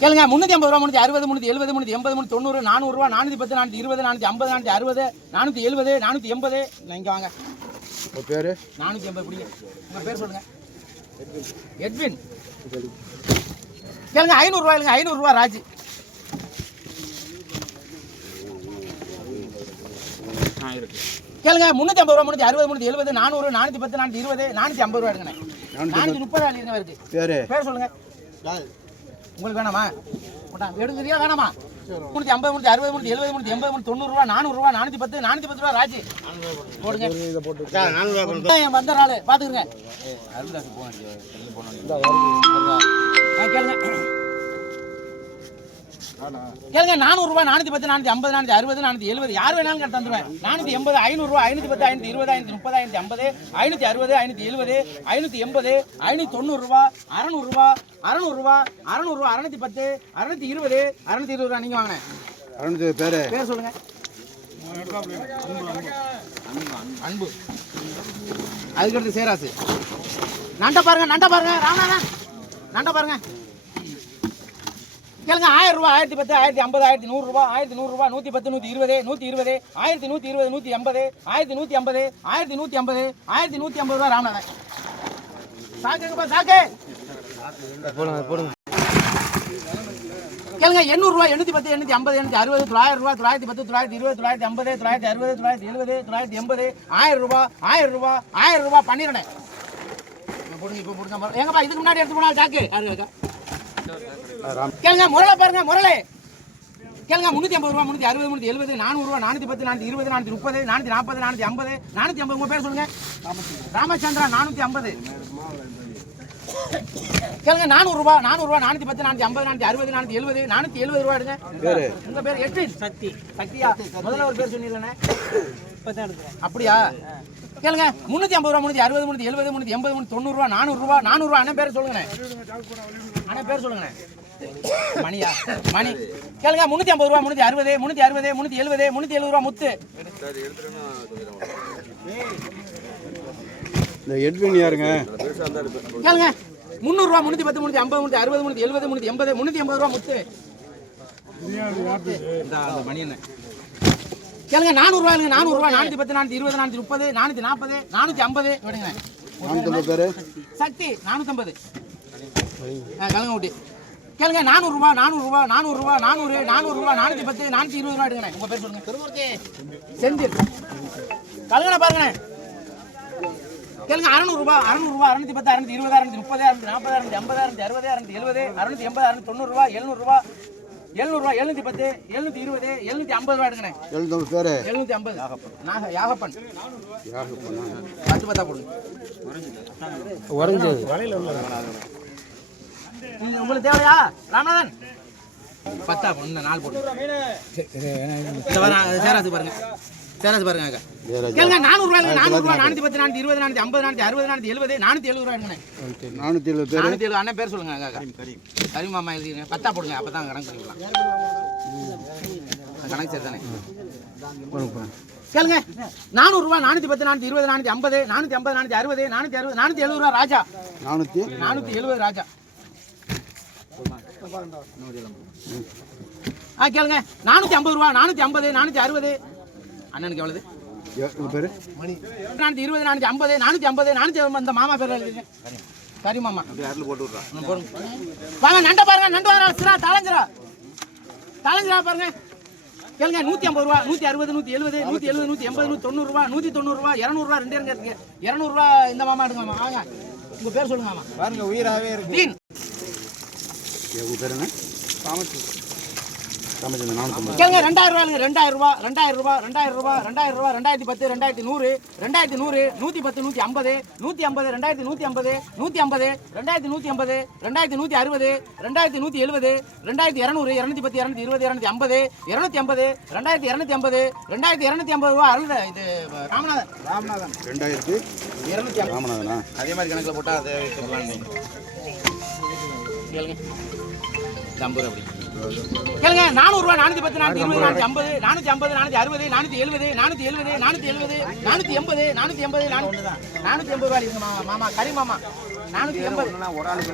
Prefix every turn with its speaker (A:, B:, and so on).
A: கேளுங்க முந்நூற்றி ஐம்பது ரூபா முந்நூற்றி அறுபது முந்நூற்றி எழுபது முந்நூற்றி எண்பது முந்நூற்றி தொண்ணூறு நானூறுரூவா நானூற்றி பத்து நானூற்றி இருபது நானூற்றி ஐம்பது நானூற்றி அறுபது நானூற்றி எழுபது நானூற்றி எண்பது. இங்கே வாங்க.
B: உங்கள் பேர்?
A: நானூற்றி எண்பது பிடிங்க. உங்கள் பேர் சொல்லுங்கள் எட்வின். கேளுங்க ஐநூறுரூவா இல்லைங்க ஐநூறுரூவா ராஜ். கேளுங்க முந்நூற்றி ஐம்பது ரூபா முந்நூற்றி அறுபது முந்நூற்றி எழுபது நானூறு நானூற்றி பத்து நானூற்றி இருபது நானூற்றி ஐம்பது ரூபா எடுங்கண்ணே. நானூற்றி முப்பது ரூபா இருக்கு
B: பேர்
A: பேர் சொல்லுங்க. உங்களுக்கு வேணாமா? எடுக்கிறியா வேணாமா? முந்நூற்றி ஐம்பது முந்நூற்றி அறுபது முந்நூற்றி எழுபது முந்நூற்றி எண்பது முந்நூற்றி தொண்ணூறுரூவா நானூறுரூவா நானூற்றி பத்து நானூற்றி பத்து ரூபா ராஜி. போடுங்க. என் வந்த நாள் பார்த்துக்குங்க போன கேளுங்க கேளுங்க நானூறுரூவா நானூற்றி பத்து நானூற்றி ஐம்பது நானூற்றி அறுபது நானூற்றி எழுபது. யார் வேணாலும் கட்ட தந்துடுவேன் நானூற்றி எண்பது ஐநூறுரூவா ஐநூற்றி பத்து ஐநூற்றி இருபது ஐநூற்றி முப்பது ஐநூற்றி ஐம்பது ஐநூற்றி அறுபது ஐநூற்றி எழுபது ஐநூற்றி எண்பது ஐநூற்றி தொண்ணூறுரூவா அறநூறுரூவா அறநூறுரூவா அறநூறுரூவா அறநூற்றி பத்து அறநூற்றி இருபது அறநூற்றி இருபது ரூபா நீங்கள் வாங்க.
B: அருண் பேர்.
A: பேர் சொல்லுங்க. அன்பு. அதுக்கடுத்து சேராசு. நண்டை பாருங்க நண்டை பாருங்க. ராமநாதன் நண்டை பாருங்க. கேளுங்க ஆயிரம் ரூபாய் ஆயிரத்தி பத்து ஆயிரத்தி ஐம்பது ஆயிரத்தி நூறுரூவா ஆயிரத்தி நூறுரூவா நூற்றி பத்து நூற்றி இருபது நூற்றி இருபது ஆயிரத்தி நூற்றி இருபது நூற்றி எண்பது ஆயிரத்தி நூற்றி ஐம்பது ஆயிரத்தி நூற்றி ஐம்பது ஆயிரத்தி நூற்றி ஐம்பது ரூபா ராமநாதன். சாக்குங்கப்பா சாக்கு. கேளுங்க எண்ணூறுரூவா எண்ணூற்றி பத்து எண்ணூற்றி ஐம்பது எண்ணூற்றி அறுபது தொள்ளாயிரம் ரூபா தொள்ளாயிரத்தி பத்து தொள்ளாயிரத்தி இருபது தொள்ளாயிரத்தி ஐம்பது தொள்ளாயிரத்தி அறுபது தொள்ளாயிரத்தி எழுபது தொள்ளாயிரத்தி எண்பது ஆயிரம் ரூபா ஆயிரம் ரூபா ஆயிரம் ரூபா பண்ணிடுறேன் போடுங்க இப்போ எங்கப்பா இதுக்கு முன்னாடி எடுத்து போனால் சாக்கு. யாரு இருக்கா கேளுங்க முரளை பாருங்க முரளை. கேளுங்க முந்நூற்றி ஐம்பது ரூபா முந்நூற்றி அறுபது முந்நூற்றி எழுபது நானூறுரூவா நானூற்றி பத்து நானூற்றி இருபது நானூற்றி முப்பது நானூற்றி நாற்பது நானூற்றி ஐம்பது நானூற்றி ஐம்பது உங்கள் பேர் சொல்லுங்க. ராமச்சந்திரா நானூற்றி ஐம்பது. கேளுங்க நானூறுரூவா நானூறுரூவா நானூற்றி பத்து நானூற்றி ஐம்பது நானூற்றி அறுபது நானூற்றி எழுபது நானூற்றி எழுபது ரூபா எடுங்க.
B: பேர்.
A: உங்க பேர் எட்வின் சக்தி. சக்தியா? முதல்ல ஒரு பேர் சொன்னீங்களே அப்படியா? கேளுங்க முந்நூற்றி ஐம்பது ரூபா முந்நூற்றி அறுபது முந்நூற்றி எழுபது முந்நூற்றி எண்பது முந்நூற்றி தொண்ணூறுரூவா நானூறுரூவா நானூறுரூவா அண்ணன் பேர் சொல்லுங்கண்ணே அண்ணன் பேர் சொல்லுங்கண்ணே மணியா? மணி. கேளுங்க முந்நூற்றி ஐம்பது ரூபா முந்நூற்றி அறுபது முந்நூற்றி அறுபது முந்நூற்றி எழுபது முந்நூற்றி எழுபது ரூபா முத்து.
B: இந்த எட்வின் யாருங்க?
A: கேளுங்க முந்நூறுரூவா முந்நூற்றி பத்து முந்நூற்றி ஐம்பது முந்நூற்றி அறுபது முந்நூற்றி எழுபது முந்நூற்றி எண்பது முந்நூற்றி எண்பது ரூபா முத்து. மணி என்ன கேளுங்க நானூறுரூவா இல்லைங்க நானூறுரூவா நானூற்றி பத்து நானூற்றி இருபது நானூற்றி முப்பது நானூற்றி நாற்பது நானூற்றி ஐம்பது. விடுங்க. சக்தி நானூற்றம்பது கலங்க ஊட்டி. கேளுங்க நானூறுரூவா நானூறுரூவா நானூறுரூவா நானூறு நானூறுரூவா நானூற்றி பத்து நானூற்றி இருபது ரூபா எடுங்கண்ணே உங்கள் பேர் சொல்லுங்க. திருமூர்த்தி. செந்தில். கலங்கண்ணா பாருங்கண்ணே கேளுங்க அறநூறுபா அறநூறுபா அறுநூத்தி பத்து அறுநூத்தி இருபது அறுநூத்தி முப்பது அறுநூத்தி நாற்பது அறுநூத்தி ஐம்பது அறுநூத்தி அறுபது அறுநூத்தி எழுபது அறுநூத்தி எண்பது அறுநூத்தி தொண்ணூறுரூவா எழுநூறுபா எழுநூறுவா எழுநூத்தி பத்து எழுநூத்தி இருபது எழுநூத்தி ஐம்பது ரூபா எடுங்கண்ணே
B: பேர்.
A: எழுநூத்தி ஐம்பது. நாக யாகப்பன். பத்து பத்தா போடுங்க
B: உறைஞ்சது
A: உங்களுக்கு தேவையா? ராமநாதன். பத்தா ஒன்று நாலு போடுங்க இந்த பாருங்க, சேராசு பாருங்க சேராசு பாருங்க அக்கா கேளுங்க நானூறுரூவா நானூறுரூவா நானூற்றி பத்து நானூற்றி இருபது நானூற்றி ஐம்பது நானூற்றி அறுபது நானூற்றி எழுபது நானூற்றி எழுபது ரூபா எடுங்கண்ணே
B: நானூற்றி எழுபது
A: நானூற்றி எழுபது அண்ணன் பேர் சொல்லுங்க அக்கா கரீம் மாமா எழுதிங்க பத்தா போடுங்க அப்போ தான் கணக்கு பண்ணிக்கலாம் கணக்கு சரி தானே கேளுங்க நானூறுரூவா நானூற்றி பத்து நானூற்றி இருபது நானூற்றி ஐம்பது நானூற்றி ஐம்பது நானூற்றி அறுபது நானூற்றி அறுபது நானூற்றி எழுபது ரூபா ராஜா.
B: நானூற்றி
A: நானூற்றி எழுபது ராஜா. ஆ கேளுங்க நானூற்றி ஐம்பது ரூபா நானூற்றி ஐம்பது நானூற்றி அறுபது அண்ணனுக்கு எவ்வளவு?
B: பேர்?
A: நானூற்றி இருபது நானூற்றி ஐம்பது நானூற்றி ஐம்பது நானூற்றி அந்த மாமா பேர் எழுதுங்க சரி மாமா.
B: போட்டு விட்றான்
A: வாங்க நண்டை பாருங்க நண்டு வரா சிரா தாளஞ்சிரா தாளஞ்சிரா பாருங்க. கேளுங்க நூற்றி ஐம்பது ரூபா நூற்றி அறுபது நூற்றி எழுபது நூற்றி எழுபது நூற்றி எண்பது நூற்றி தொண்ணூறுரூவா நூற்றி தொண்ணூறுரூவா இரநூறுவா ரெண்டு இருங்க இருக்கு. இரநூறுவா இந்த மாமா எடுங்க மாமா வாங்க. உங்கள் பேர் சொல்லுங்க மாமா.
B: பாருங்க உயிராகவே இருக்கு. உங்கள் பேர் என்ன ராமச்சந்திரன் நானூற்றம்பது
A: கேளுங்க ரெண்டாயிரம் ரூபாய் ரெண்டாயிரம் ரூபா ரெண்டாயிரம் ரூபா ரெண்டாயிரம் ரூபா ரெண்டாயிரம் ரூபா ரெண்டாயிரத்தி பத்து ரெண்டாயிரத்தி நூறு ரெண்டாயிரத்தி நூறு நூற்றி பத்து நூற்றி ஐம்பது நூற்றி ஐம்பது ரெண்டாயிரத்தி நூற்றி ஐம்பது நூற்றி ஐம்பது ரெண்டாயிரத்தி நூற்றி ஐம்பது ரெண்டாயிரத்தி நூற்றி அறுபது ரெண்டாயிரத்தி நூற்றி எழுபது ரெண்டாயிரத்தி இரநூறு இரநூத்தி பத்து இரநூத்தி இருபது இரநூத்தி ஐம்பது இரநூத்தி ஐம்பது ரெண்டாயிரத்தி இரநூத்தி ஐம்பது ரெண்டாயிரத்தி இரநூத்தி ஐம்பது ரூபா அருள் இது ராமநாதன். ராமநாதன்.
B: ரெண்டாயிரத்தி
A: இரநூத்தி
B: ராமநாதனா?
A: அதே மாதிரி கணக்கில் போட்டால் அதை எடுத்துக்கலாம் கேளுங்க. இது ஐம்பது ரூபா அப்படி. கேளுங்க நானூறுரூவா நானூற்றி பத்து நானூற்றி இருபது நானூற்றி ஐம்பது நானூற்றி ஐம்பது நானூற்றி அறுபது நானூற்றி எழுபது நானூற்றி எழுபது நானூற்றி எழுபது நானூற்றி எண்பது நானூற்றி எண்பது நானூற்றி எண்பது ரூபா இருக்குங்க மாமா மாமா கறி மாமா நானூற்றி எண்பது.
C: ஒரு ஆளுக்கு